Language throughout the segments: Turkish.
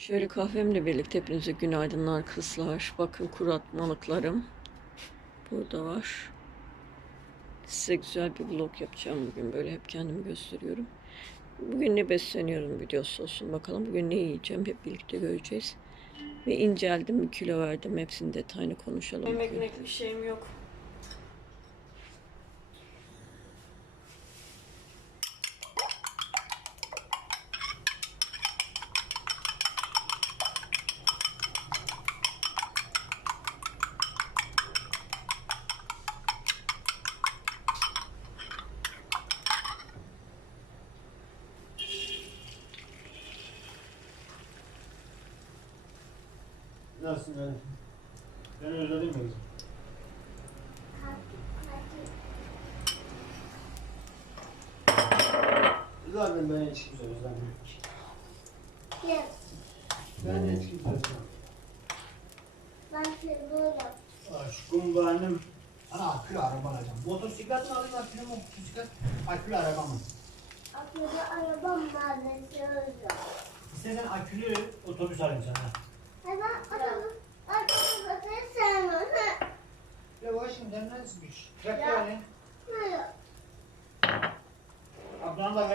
Şöyle kahvemle birlikte hepinize günaydınlar kızlar. Bakın kuratmalıklarım burada var. Size güzel bir vlog yapacağım bugün. Böyle hep kendimi gösteriyorum. Bugün ne besleniyorum videosu olsun bakalım. Bugün ne yiyeceğim hep birlikte göreceğiz. Ve inceldim, kilo verdim. Hepsini detaylı konuşalım. Yemek bir şeyim yok. Nasılsın yani? Beni özledin mi kızım? Zaten ben hiç kimse özlemiyorum. Yes. Ben hiç kimse özlemiyorum. Ben seviyorum. Aşkım benim. Sana akülü araba alacağım. Motosiklet mi alayım akülü motosiklet? Akülü araba mı? Aklımda arabam var ben seviyorum. İstersen akülü otobüs alayım sana. Hemen arabamı, arabamı ben sevmem. Ha, Ya bu şimdi sen nasıl bir şey? Traktör Ya. alayım. Hayır.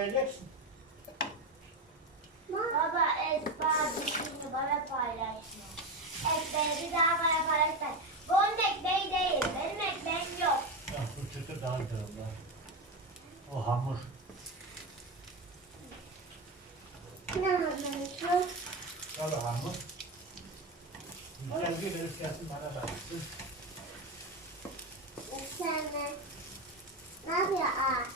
Vereceksin. Baba ezber bildiğini bana paylaşma. Ezberi bir daha bana paylaşma. Bunun ekmeği değil, benim ekmeğim yok. Ya bu çıtır daha güzel oldu. O hamur. Ne yapıyorsun? Tabii hamur. Güzel bir verip gelsin bana da. Sen de. Ne yapıyor aa?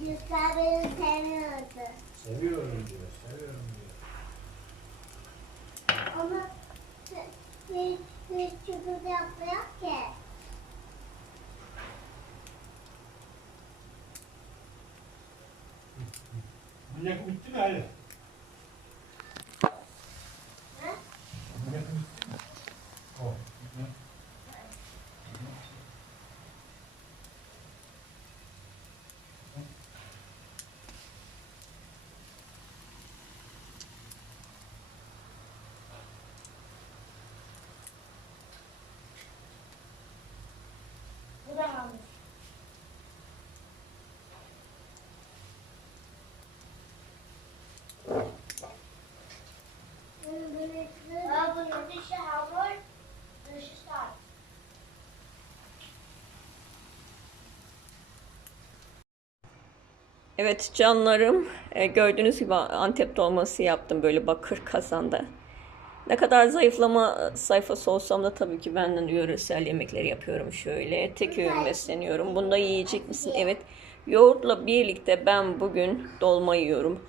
Yüksel beni sevmiyordu. Seviyorum seviyorum diyor. Ama hiç, hiç çukur yapmıyor ki. Millet bitti mi Ali? Ha? Millet bitti mi? O. hı. Bu da hamur. Aa, bunun dışı hamur, dışı sar. Evet canlarım e, gördüğünüz gibi Antep dolması yaptım böyle bakır kazanda. Ne kadar zayıflama sayfası olsam da tabii ki benden yöresel yemekleri yapıyorum şöyle. Tek öğün besleniyorum. Bunu da yiyecek misin? Evet. Yoğurtla birlikte ben bugün dolma yiyorum.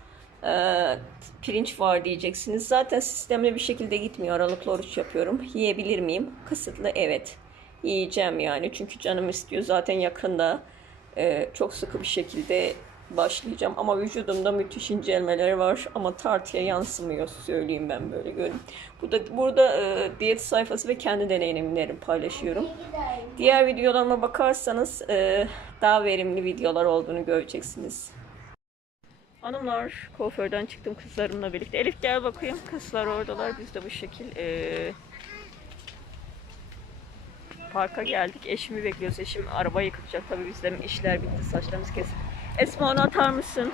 Ee, pirinç var diyeceksiniz. Zaten sistemli bir şekilde gitmiyor. Aralıklı oruç yapıyorum. Yiyebilir miyim? Kısıtlı evet. Yiyeceğim yani. Çünkü canım istiyor. Zaten yakında e, çok sıkı bir şekilde başlayacağım. Ama vücudumda müthiş incelmeler var. Ama tartıya yansımıyor söyleyeyim ben böyle görün. Burada, burada e, diyet sayfası ve kendi deneyimlerimi paylaşıyorum. Diğer videolarıma bakarsanız e, daha verimli videolar olduğunu göreceksiniz. Hanımlar, kuaförden çıktım kızlarımla birlikte. Elif gel bakayım. Kızlar oradalar. Biz de bu şekil e, parka geldik. Eşimi bekliyoruz. Eşim araba yıkatacak. Tabii bizlerin işler bitti. Saçlarımız kesik. Esma onu atar mısın?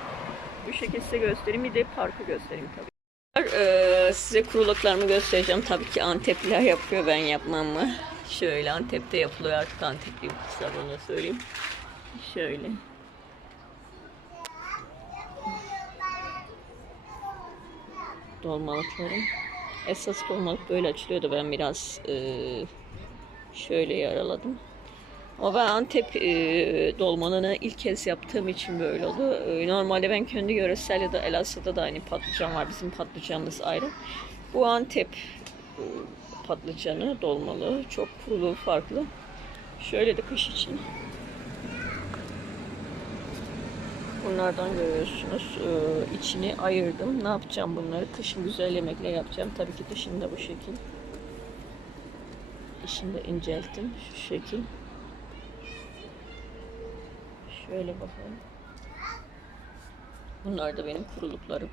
Bu şekilde size göstereyim. Bir de parkı göstereyim tabii. Ee, size kuruluklarımı göstereceğim. Tabii ki Antepliler yapıyor. Ben yapmam mı? Şöyle Antep'te yapılıyor artık Antepli kızlar onu da söyleyeyim. Şöyle. Dolmalıklarım. Esas dolmalık böyle açılıyordu. Ben biraz eee, şöyle yaraladım. Ama ben Antep e, dolmanını ilk kez yaptığım için böyle oldu. E, normalde ben kendi yöresel ya da Elazığ'da da aynı patlıcan var. Bizim patlıcanımız ayrı. Bu Antep e, patlıcanı dolmalı. Çok kurulu farklı. Şöyle de kış için. Bunlardan görüyorsunuz. E, içini ayırdım. Ne yapacağım bunları? Kışın güzel yemekle yapacağım. Tabii ki dışında bu şekil. De incelttim. Şu şekil. Şöyle bakalım. Bunlar da benim kuruluklarım.